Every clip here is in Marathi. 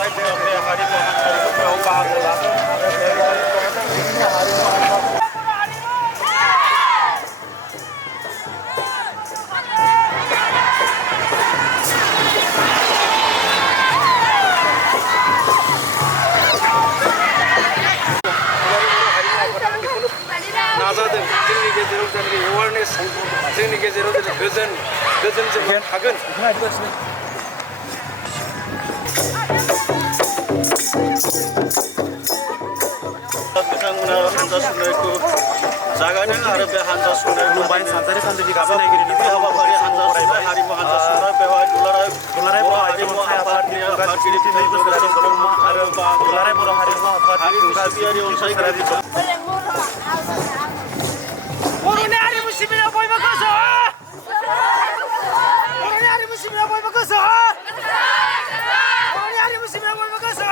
बे हारिमु हान्जाफोराव बाहागो लादों आरो बेवहाय बिभिन्न हारिमु हान्जा नाजादों जोंनि गेजेराव जेरै एवारनेस जोंनि गेजेराव जेरै गोजोन थागोन बिथांमोना हान्जा सुरनायखौ जागायदों आरो बे हान्जा सुरनायखौ सानजारि सानजारि गाबनायगिरिनि हाबाफारि हान्जा सुरनाय हारिमु हान्जा सुरनाय बेवहाय दुलाराय बर' हारिमु आफादनि आफादगिरि आरो दुलाराय बर' हारिमु आफादनि सिबियारि अनसायगिरि बर'नि हारिमु सिबिनायाव बयबो गोसो बर'नि हारिमु सिबिनायाव बयबो गोसो बर'नि हारिमु सिबिनायाव बयबो गोसो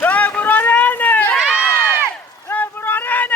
जय बर'नि जय बर'नि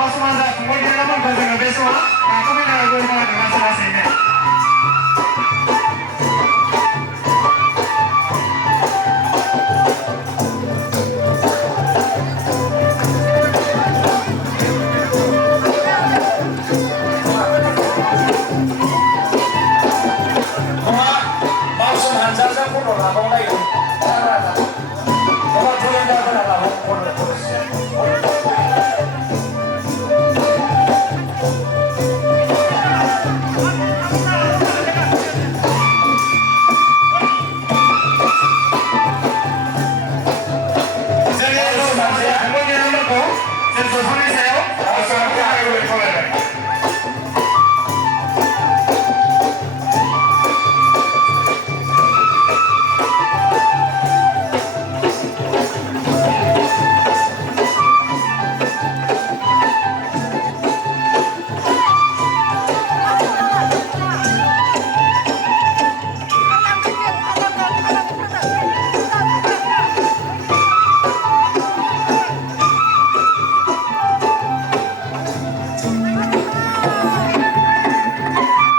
Mas Manza, kemudian